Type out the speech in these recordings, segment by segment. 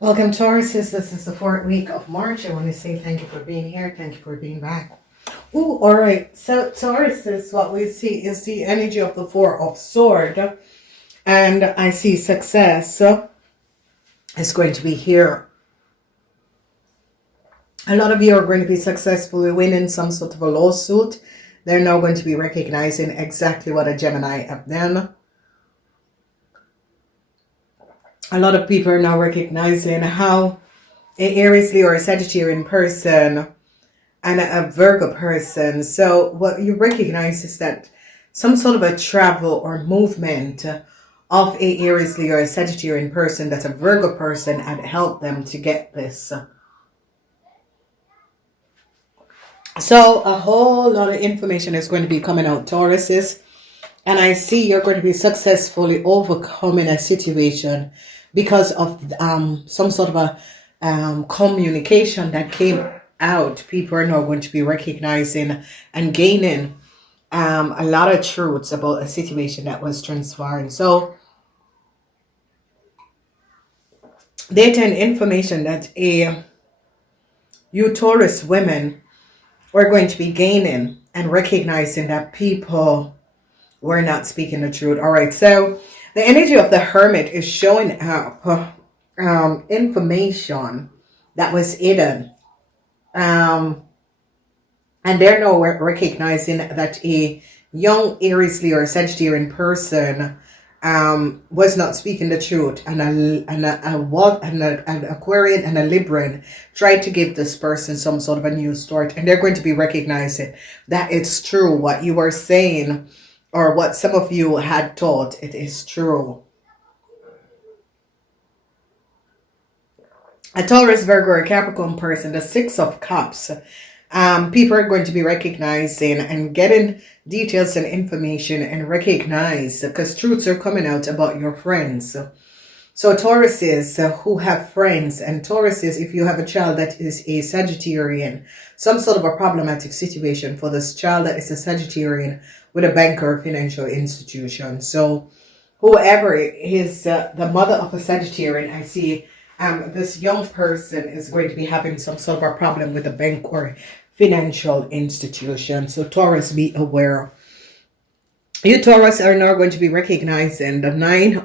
Welcome, Tauruses. This is the fourth week of March. I want to say thank you for being here. Thank you for being back. Oh, all right. So, Tauruses, what we see is the energy of the Four of Swords. And I see success is going to be here. A lot of you are going to be successfully winning some sort of a lawsuit. They're now going to be recognizing exactly what a Gemini have done. A lot of people are now recognizing how an Aries, Leo, or Sagittarian person and a Virgo person. So what you recognize is that some sort of a travel or movement of a Aries, Leo, or a Sagittarian person that's a Virgo person had helped them to get this. So a whole lot of information is going to be coming out, Tauruses. And I see you're going to be successfully overcoming a situation because of some sort of a communication that came out. People are now going to be recognizing and gaining a lot of truths about a situation that was transpiring. So data and information that you Taurus women are going to be gaining and recognizing that people were not speaking the truth. All right, so the energy of the Hermit is showing up information that was hidden. And they're now recognizing that a young Aries, Leo, or Sagittarian person was not speaking the truth, and an Aquarian and a Libran tried to give this person some sort of a new start, and they're going to be recognizing that it's true what you were saying, or what some of you had thought. It is true. A Taurus, Virgo, or Capricorn person, the Six of Cups. People are going to be recognizing and getting details and information and recognize, because truths are coming out about your friends. So Tauruses who have friends, and Tauruses, if you have a child that is a Sagittarian, some sort of a problematic situation for this child that is a Sagittarian with a bank or financial institution. So whoever is the mother of a Sagittarian, I see this young person is going to be having some sort of a problem with a bank or financial institution. So Taurus, be aware. You Taurus are now going to be recognizing the Nine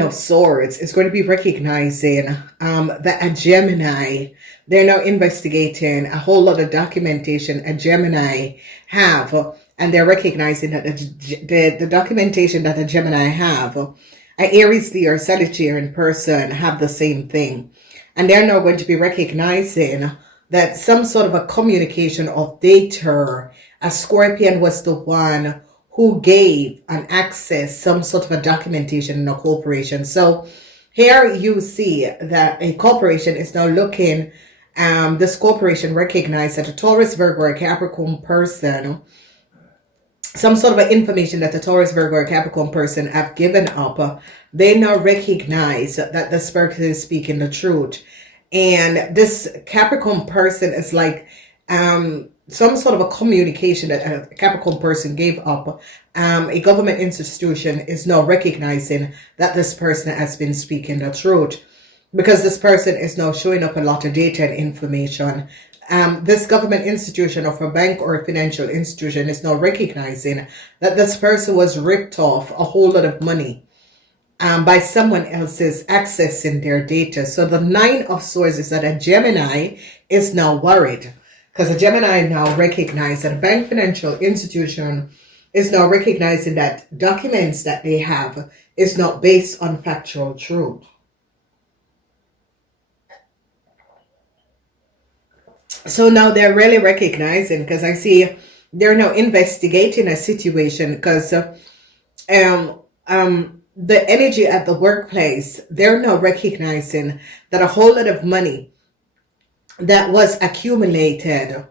of Swords is going to be recognizing that a Gemini, they're now investigating a whole lot of documentation a Gemini have, and they're recognizing that the documentation that a Gemini have, an Aries, Leo, or Sagittarian person have the same thing. And they're now going to be recognizing that some sort of a communication of data, a Scorpion was the one who gave an access, some sort of a documentation in a corporation. So here you see that a corporation is now looking, this corporation recognized that a Taurus, Virgo, or Capricorn person, some sort of information that the Taurus, Virgo, or Capricorn person have given up, they now recognize that this person is speaking the truth. And this Capricorn person is like some sort of a communication that a Capricorn person gave up. A government institution is now recognizing that this person has been speaking the truth, because this person is now showing up a lot of data and information. This government institution of a bank or a financial institution is now recognizing that this person was ripped off a whole lot of money by someone else's accessing their data. So the Nine of Swords is that a Gemini is now worried, because a Gemini now recognizes that a bank financial institution is now recognizing that documents that they have is not based on factual truth. So now they're really recognizing, because I see they're now investigating a situation, because the energy at the workplace, they're now recognizing that a whole lot of money that was accumulated,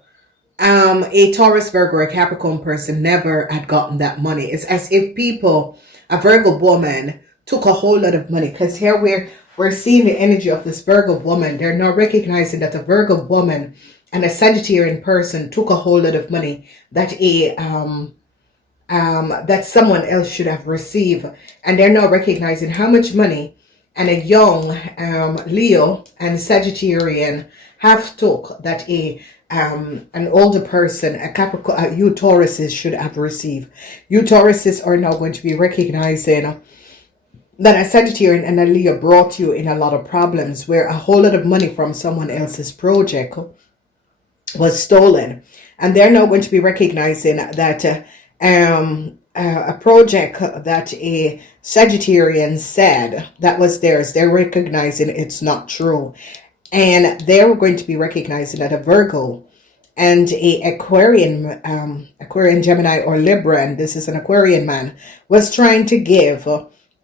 a Taurus, Virgo, or Capricorn person never had gotten that money. It's as if people, a Virgo woman, took a whole lot of money, because here we're seeing the energy of this Virgo woman. They're now recognizing that a Virgo woman and a Sagittarian person took a whole lot of money that that someone else should have received, and they're now recognizing how much money and a young Leo and Sagittarian have took that an older person, a Capricorn, you Tauruses should have received. You Tauruses are now going to be recognizing that a Sagittarian and a Leo brought you in a lot of problems, where a whole lot of money from someone else's project was stolen, and they're now going to be recognizing that a project that a Sagittarian said that was theirs, they're recognizing it's not true, and they're going to be recognizing that a Virgo and a Aquarian, Gemini, or Libra, and this is an Aquarian man, was trying to give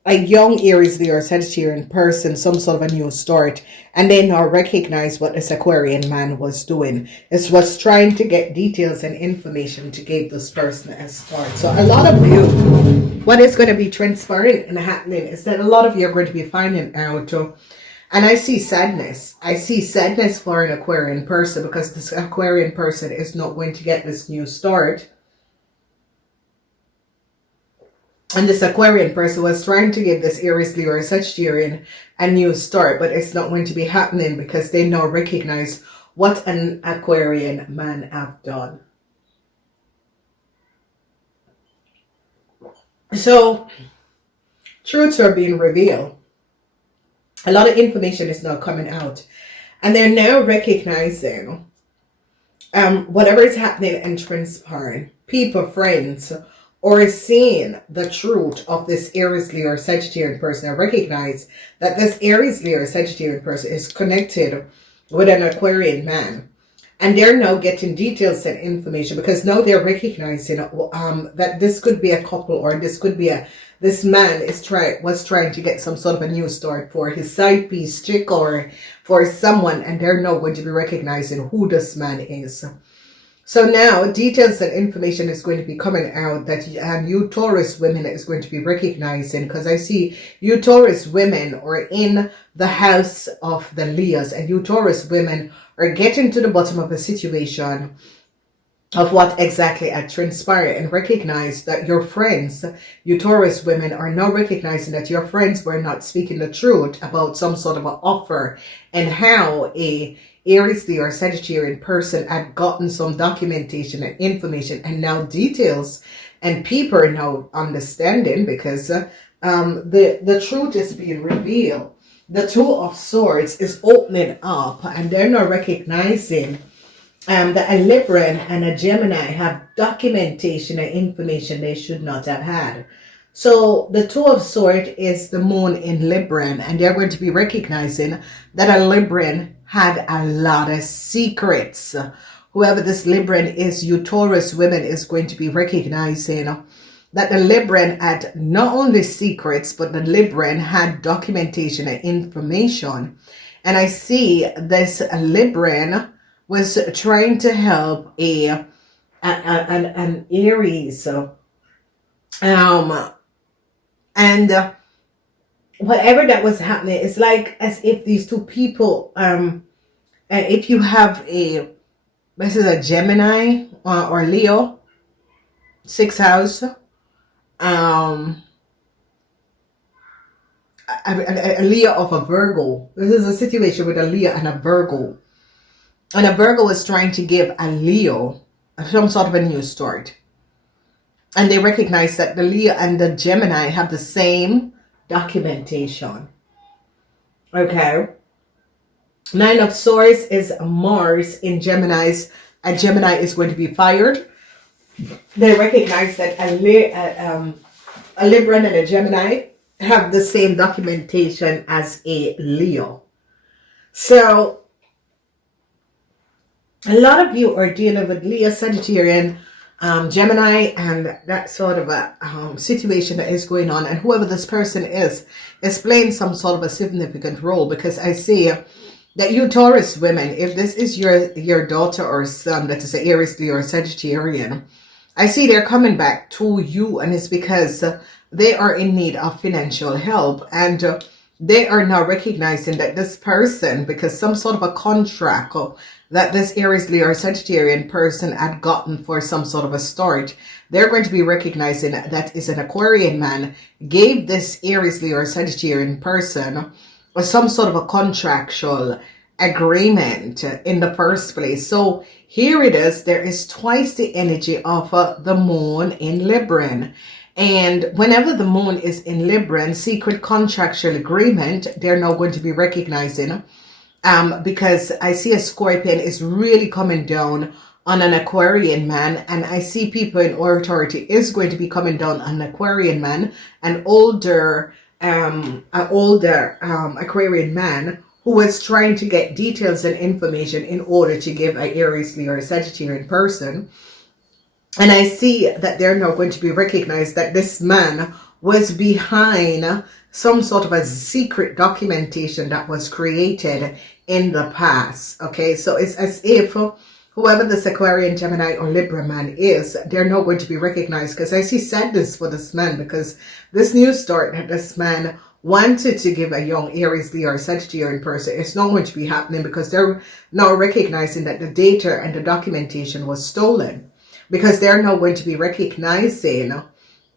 a young Aries, Leo, or Sagittarian person some sort of a new start, and they now recognize what this Aquarian man was doing. It was trying to get details and information to give this person a start. So a lot of you, what is going to be transparent and happening is that a lot of you are going to be finding out, and I see sadness. I see sadness for an Aquarian person, because this Aquarian person is not going to get this new start. And this Aquarian person was trying to give this Aries, Leo, or Sagittarian a new start, but it's not going to be happening, because they now recognize what an Aquarian man have done. So truths are being revealed. A lot of information is now coming out, and they're now recognizing whatever is happening and transpiring. People, friends, or seeing the truth of this Aries, Leo, or Sagittarian person, I recognize that this Aries, Leo, or Sagittarian person is connected with an Aquarian man. And they're now getting details and information, because now they're recognizing that this could be a couple, or this could be this man was trying to get some sort of a new start for his side piece chick, or for someone, and they're now going to be recognizing who this man is. So now details and information is going to be coming out that you Taurus women is going to be recognizing, because I see you Taurus women are in the house of the Leos, and you Taurus women are getting to the bottom of a situation of what exactly had transpired, and recognize that your friends, you Taurus women, are now recognizing that your friends were not speaking the truth about some sort of an offer, and how a Aries, Leo, or Sagittarian person had gotten some documentation and information, and now details, and people are now understanding, because the truth is being revealed. The Two of Swords is opening up, and they're now recognizing that a Libran and a Gemini have documentation and information they should not have had. So the Two of Swords is the moon in Libran, and they're going to be recognizing that a Libran had a lot of secrets. Whoever this Libran is, you Taurus women, is going to be recognizing that the Libran had not only secrets, but the Libran had documentation and information. And I see this Libran was trying to help an Aries, and whatever that was happening, it's like as if these two people, if you have this is a Gemini or Leo, 6th house, a Leo of a Virgo. This is a situation with a Leo and a Virgo. And a Virgo is trying to give a Leo some sort of a new start. And they recognize that the Leo and the Gemini have the same documentation. Okay. 9 of Swords is Mars in Gemini's. A Gemini is going to be fired. They recognize that a Libran and a Gemini have the same documentation as a Leo. So a lot of you are dealing with Leo, Sagittarian, Gemini, and that sort of a situation that is going on. And whoever this person is playing some sort of a significant role, because I see that you Taurus women, if this is your daughter or son that is an Aries, Leo, or Sagittarian, I see they're coming back to you, and it's because they are in need of financial help, and they are now recognizing that this person, because some sort of a contract that this Aries, Leo, or Sagittarian person had gotten for some sort of a start, they're going to be recognizing that is an Aquarian man gave this Aries, Leo, or Sagittarian person some sort of a contractual agreement in the first place. So here it is. There is twice the energy of the moon in Libran. And whenever the moon is in Libran, secret contractual agreement, they're now going to be recognizing because I see a Scorpion is really coming down on an Aquarian man, and I see people in authority is going to be coming down on an Aquarian man, an older Aquarian man who was trying to get details and information in order to give a Aries, Leo, or Sagittarian person. And I see that they're now going to be recognized that this man was behind some sort of a secret documentation that was created in the past. Okay, so it's as if whoever this Aquarian, Gemini, or Libra man is, they're not going to be recognized, because I see sadness for this man, because this news story that this man wanted to give a young Aries, Leo, or Sagittarian person, it's not going to be happening, because they're now recognizing that the data and the documentation was stolen, because they're now going to be recognizing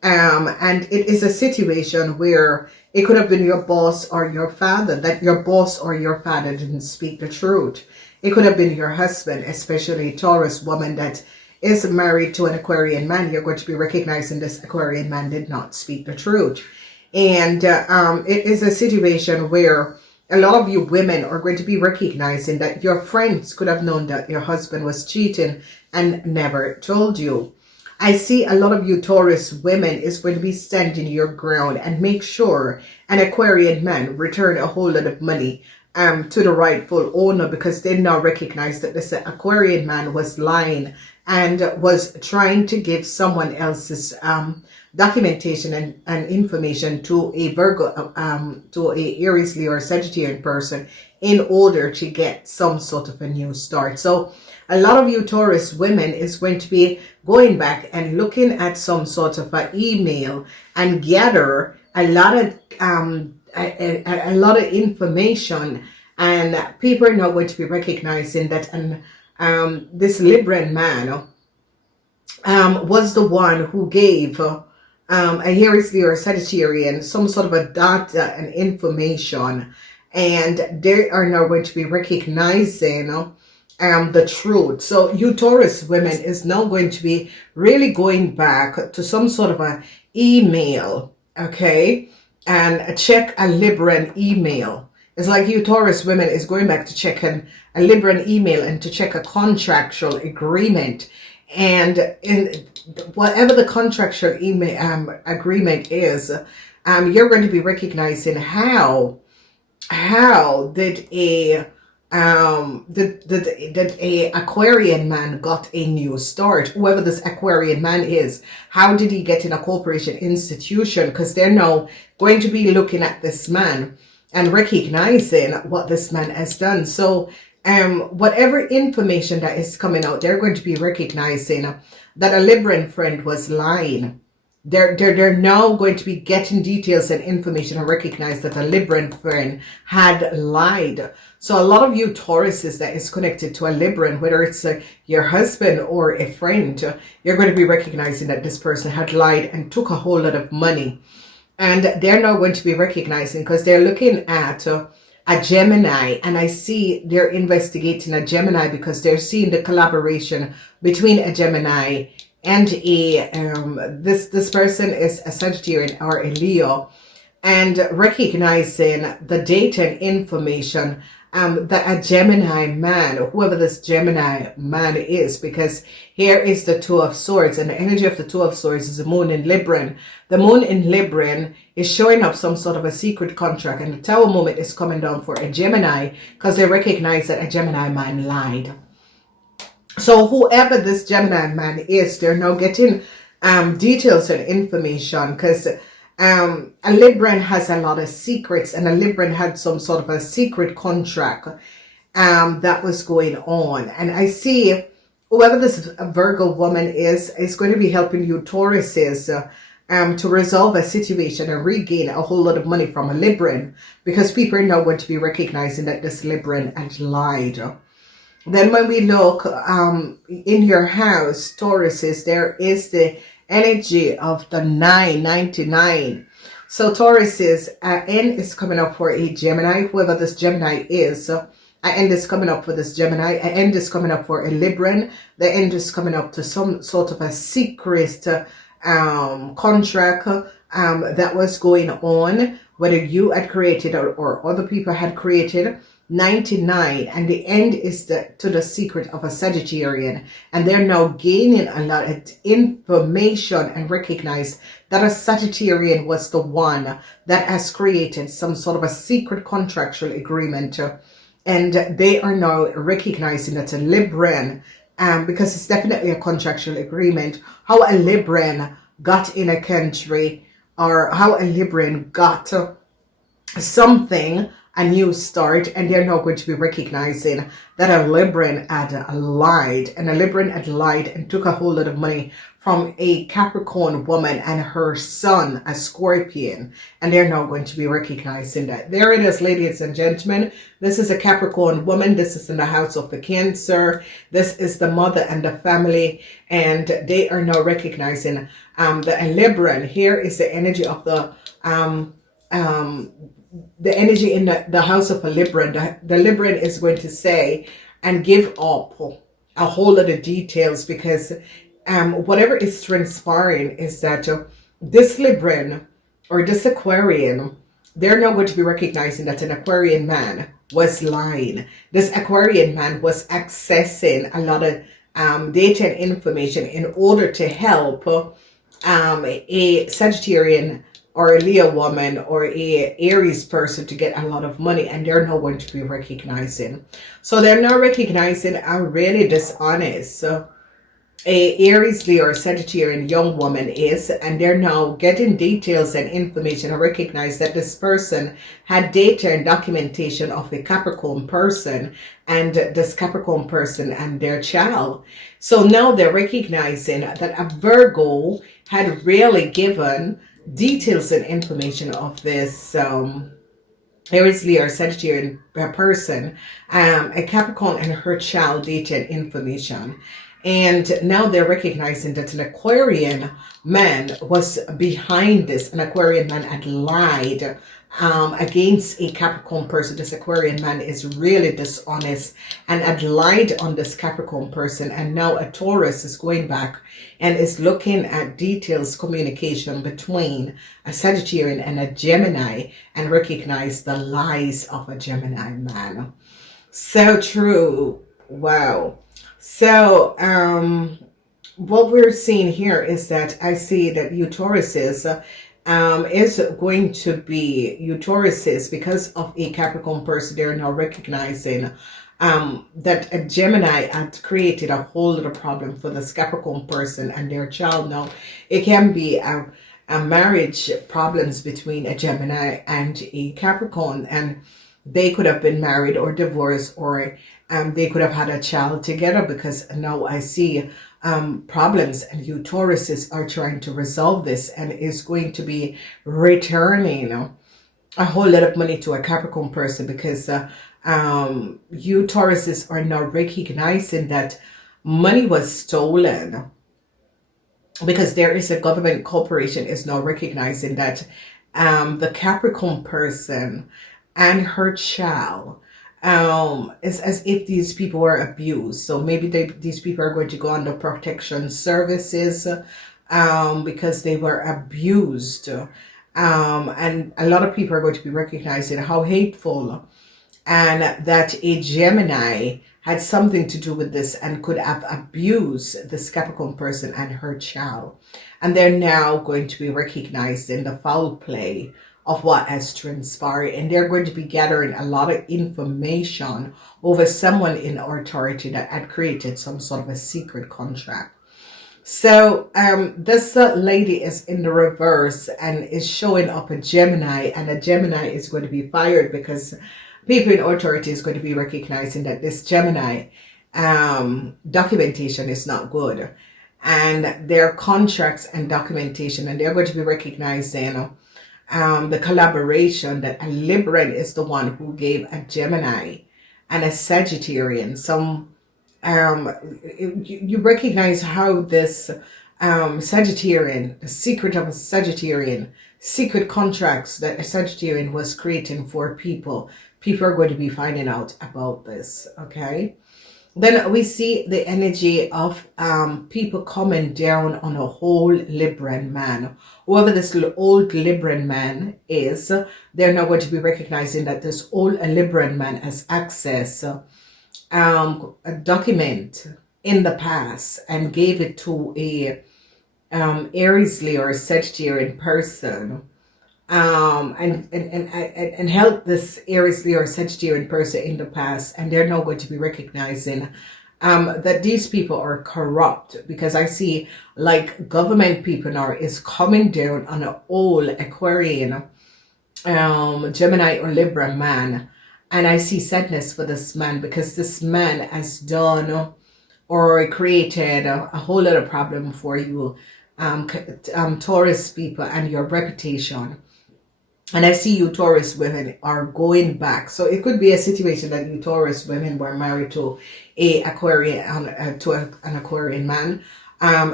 and it is a situation where it could have been your boss or your father, that your boss or your father didn't speak the truth. It could have been your husband, especially a Taurus woman that is married to an Aquarian man. You're going to be recognizing this Aquarian man did not speak the truth. And it is a situation where a lot of you women are going to be recognizing that your friends could have known that your husband was cheating and never told you. I see a lot of you Taurus women is going to be standing your ground and make sure an Aquarian man return a whole lot of money to the rightful owner, because they now recognize that this Aquarian man was lying and was trying to give someone else's documentation and information to a Virgo, to a Aries, Leo, or Sagittarian person in order to get some sort of a new start. So a lot of you Taurus women is going to be going back and looking at some sort of an email and gather a lot of a lot of information, and people are now going to be recognizing that this Libran man was the one who gave a Aries, Leo, or Sagittarian some sort of a data and information, and they are now going to be recognizing the truth. So you Taurus women is now going to be really going back to some sort of a email, okay, and check a Libran email. It's like you Taurus women is going back to check a Libran email and to check a contractual agreement, and in whatever the contractual email agreement is, you're going to be recognizing how did a Aquarian man got a new start. Whoever this Aquarian man is, how did he get in a corporation institution? Because they're now going to be looking at this man and recognizing what this man has done. So whatever information that is coming out, they're going to be recognizing that a Libran friend was lying. They're now going to be getting details and information and recognize that a Libran friend had lied. So a lot of you Tauruses that is connected to a Libran, whether it's your husband or a friend, you're going to be recognizing that this person had lied and took a whole lot of money. And they're now going to be recognizing, because they're looking at a Gemini, and I see they're investigating a Gemini because they're seeing the collaboration between a Gemini and a this person is a Sagittarian or a Leo, and recognizing the data and information that a Gemini man, whoever this Gemini man is, because here is the Two of Swords, and the energy of the Two of Swords is the moon in Libran. The moon in Libran is showing up some sort of a secret contract, and the Tower moment is coming down for a Gemini because they recognize that a Gemini man lied. So whoever this Gemini man is, they're now getting details and information, because a Libran has a lot of secrets, and a Libran had some sort of a secret contract that was going on. And I see whoever this Virgo woman is going to be helping you Tauruses to resolve a situation and regain a whole lot of money from a Libran, because people are now going to be recognizing that this Libran had lied. Then when we look in your house, Tauruses, there is the energy of the 999. So Taurus is end is coming up for a Gemini, whoever this Gemini is. End is coming up for this Gemini. End is coming up for a Libran. The end is coming up to some sort of a secret contract that was going on, whether you had created or other people had created. 99, and the end is to the secret of a Sagittarian, and they're now gaining a lot of information and recognize that a Sagittarian was the one that has created some sort of a secret contractual agreement, and they are now recognizing that a Libran, because it's definitely a contractual agreement, how a Libran got in a country, or how a Libran got something, a new start, and they're now going to be recognizing that a Libran had lied, and a Libran had lied and took a whole lot of money from a Capricorn woman and her son, a Scorpion, and they're now going to be recognizing that. There it is, ladies and gentlemen. This is a Capricorn woman. This is in the house of the Cancer. This is the mother and the family, and they are now recognizing the Libran. Here is the energy of the energy in the house of a Libran. The Libran is going to say and give up a whole lot of details, because whatever is transpiring is that this Libran or this Aquarian, they're now going to be recognizing that an Aquarian man was lying. This Aquarian man was accessing a lot of data and information in order to help a Sagittarian or a Leo woman or a Aries person to get a lot of money, and they're now going to be recognizing. So they're now recognizing a really dishonest a Aries, Leo, or Sagittarian young woman is, and they're now getting details and information and recognize that this person had data and documentation of the Capricorn person and this Capricorn person and their child. So now they're recognizing that a Virgo had really given details and information of this Aries, Leo, or Sagittarian person, a Capricorn and her child data and information. And now they're recognizing that an Aquarian man was behind this. An Aquarian man had lied against a Capricorn person. This Aquarian man is really dishonest and had lied on this Capricorn person. And now a Taurus is going back and is looking at details, communication between a Sagittarian and a Gemini, and recognize the lies of a Gemini man. So true. Wow. So what we're seeing here is that I see that you Tauruses is going to be, you Tauruses, because of a Capricorn person, they're now recognizing that a Gemini had created a whole lot of problem for this Capricorn person and their child. Now it can be a marriage problems between a Gemini and a Capricorn, and they could have been married or divorced, or they could have had a child together, because now I see problems, and you Tauruses are trying to resolve this and is going to be returning a whole lot of money to a Capricorn person, because you Tauruses are now recognizing that money was stolen, because there is a government corporation is now recognizing that the Capricorn person and her child, it's as if these people were abused. So maybe these people are going to go under protection services because they were abused. And a lot of people are going to be recognizing how hateful, and that a Gemini had something to do with this and could have abused this Capricorn person and her child. And they're now going to be recognizing the foul play of what has transpired, and they're going to be gathering a lot of information over someone in authority that had created some sort of a secret contract. So this lady is in the reverse and is showing up a Gemini, and a Gemini is going to be fired, because people in authority is going to be recognizing that this Gemini documentation is not good, and their contracts and documentation, and they're going to be recognizing the collaboration that a Libran is the one who gave a Gemini and a Sagittarian some you recognize how this Sagittarian, the secret of a Sagittarian, secret contracts that a Sagittarian was creating for people. People are going to be finding out about this, okay? Then we see the energy of people coming down on a whole Libran man. Whoever this old Libran man is, they're now going to be recognizing that this old Libran man has access a document in the past and gave it to a Aries, Leo, or Sagittarian person, and help this Aries, Leo, or Sagittarian person in the past, and they're now going to be recognizing that these people are corrupt, because I see like government people now is coming down on an old Aquarian, Gemini or Libra man, and I see sadness for this man, because this man has done or created a whole lot of problem for you, Taurus people, and your reputation. And I see you Taurus women are going back. So it could be a situation that you Taurus women were married to a Aquarian, an Aquarian man.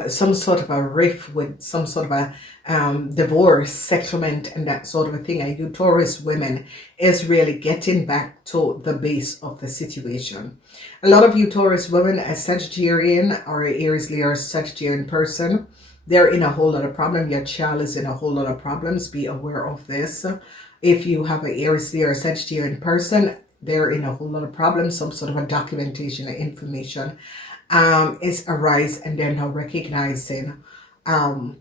Some sort of a rift with some sort of a divorce, settlement, and that sort of a thing. And you Taurus women is really getting back to the base of the situation. A lot of you Taurus women, a Sagittarian or a Aries, Leo, or Sagittarian person, they're in a whole lot of problem. Your child is in a whole lot of problems. Be aware of this. If you have an Aries, Leo, or Sagittarian person, they're in a whole lot of problems. Some sort of a documentation or information is arise, and they're now recognizing. A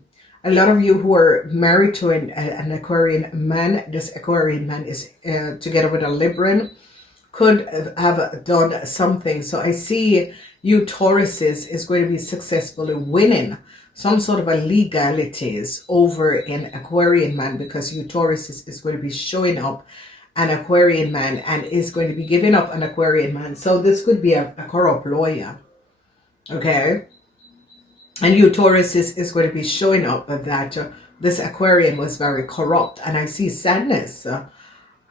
lot of you who are married to an Aquarian man, this Aquarian man is together with a Libran, could have done something. So I see you Tauruses is going to be successfully winning some sort of a legalities over an Aquarian man, because you Taurus is going to be showing up an Aquarian man and is going to be giving up an Aquarian man. So this could be a corrupt lawyer, okay? And you Taurus is going to be showing up that this Aquarian was very corrupt, and I see sadness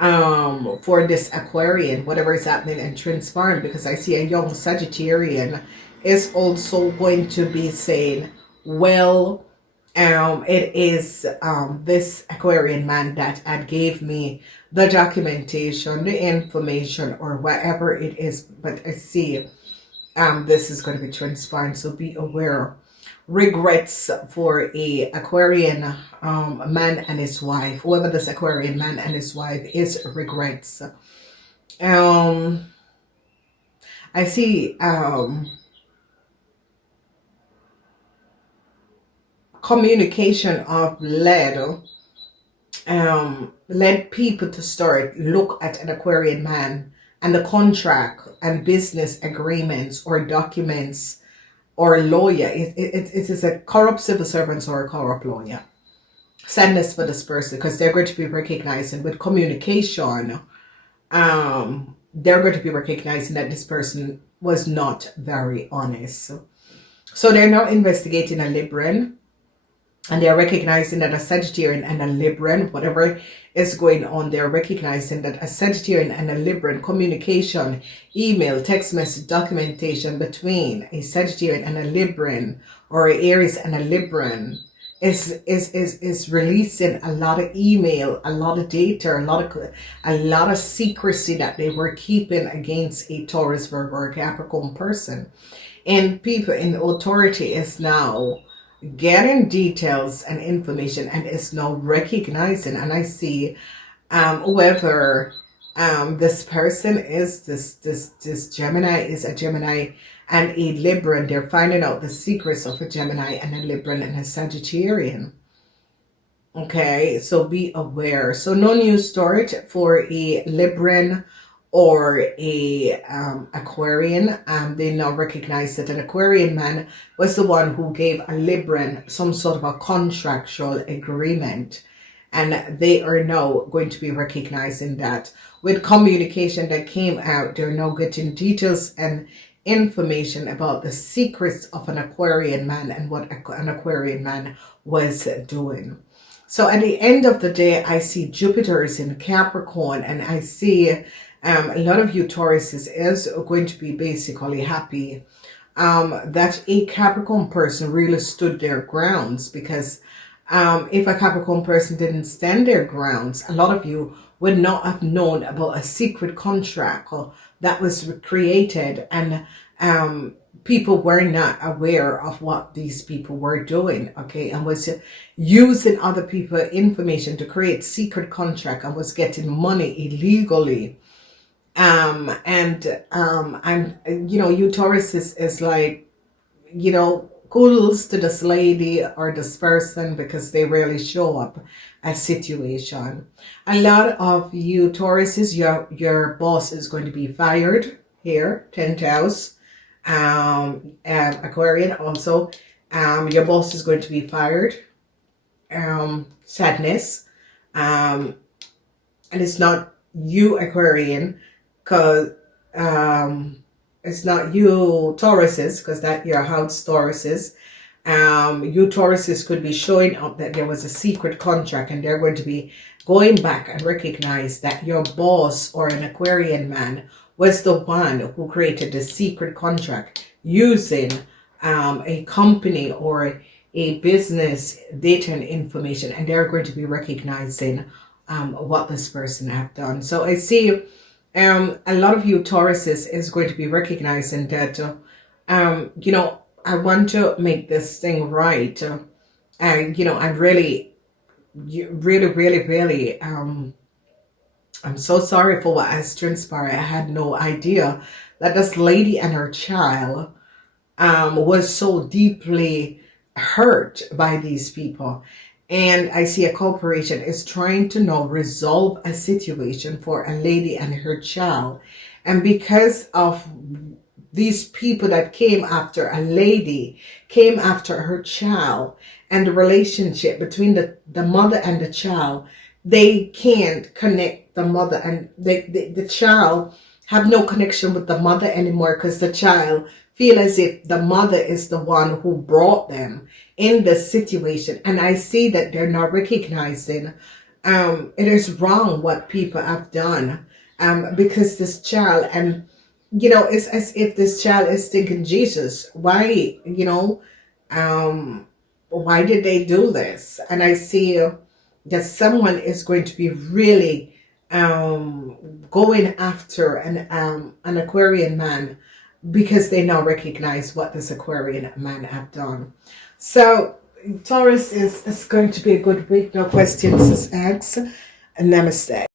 for this Aquarian, whatever is happening and transpiring, because I see a young Sagittarian is also going to be saying, well, it is this Aquarian man that had gave me the documentation, the information, or whatever it is. But I see this is going to be transpiring, so be aware. Regrets for a Aquarian man and his wife. Whoever this Aquarian man and his wife is, regrets. I see communication of led people to start look at an Aquarian man and the contract and business agreements or documents or a lawyer. It is a corrupt civil servant or a corrupt lawyer. Sadness for this person, because they're going to be recognizing with communication, they're going to be recognizing that this person was not very honest. So they're now investigating a Libran, and they're recognizing that a Sagittarian and a Libran, whatever is going on, they're recognizing that a Sagittarian and a Libran communication, email, text message, documentation between a Sagittarian and a Libran, or an Aries and a Libran, is releasing a lot of email, a lot of data, a lot of secrecy that they were keeping against a Taurus, Virgo, or Capricorn person. And people in authority is now getting details and information and is now recognizing. And I see whoever this person is, this Gemini is a Gemini and a Libran. They're finding out the secrets of a Gemini and a Libran and a Sagittarian. Okay, so be aware. So no new start for a Libran or a Aquarian. They now recognize that an Aquarian man was the one who gave a Libran some sort of a contractual agreement, and they are now going to be recognizing that with communication that came out. They're now getting details and information about the secrets of an Aquarian man and what an Aquarian man was doing. So at the end of the day, I see Jupiter is in Capricorn, and I see a lot of you Tauruses is going to be basically happy that a Capricorn person really stood their grounds, because if a Capricorn person didn't stand their grounds, a lot of you would not have known about a secret contract that was created, and people were not aware of what these people were doing, okay, and was using other people's information to create secret contract and was getting money illegally. I'm you Taurus is like, kudos to this lady or this person, because they really show up a situation. A lot of you Tauruses, your boss is going to be fired here, 10th house. Aquarian also, your boss is going to be fired. Sadness. And it's not you Aquarian, because it's not you Tauruses, because that your house Tauruses. You Tauruses could be showing up that there was a secret contract, and they're going to be going back and recognize that your boss or an Aquarian man was the one who created the secret contract using a company or a business data and information, and they're going to be recognizing what this person have done. So I see a lot of you Tauruses is going to be recognizing that I want to make this thing right, and I'm really I'm so sorry for what has transpired. I had no idea that this lady and her child was so deeply hurt by these people. And I see a corporation is trying to now resolve a situation for a lady and her child. And because of these people that came after a lady, came after her child, and the relationship between the mother and the child, they can't connect the mother, and the child have no connection with the mother anymore, because the child feel as if the mother is the one who brought them in this situation. And I see that they're not recognizing it is wrong what people have done, because this child, and it's as if this child is thinking, Jesus, why why did they do this? And I see that someone is going to be really going after an Aquarian man, because they now recognize what this Aquarian man have done. So Taurus is going to be a good week. No questions asked. Namaste.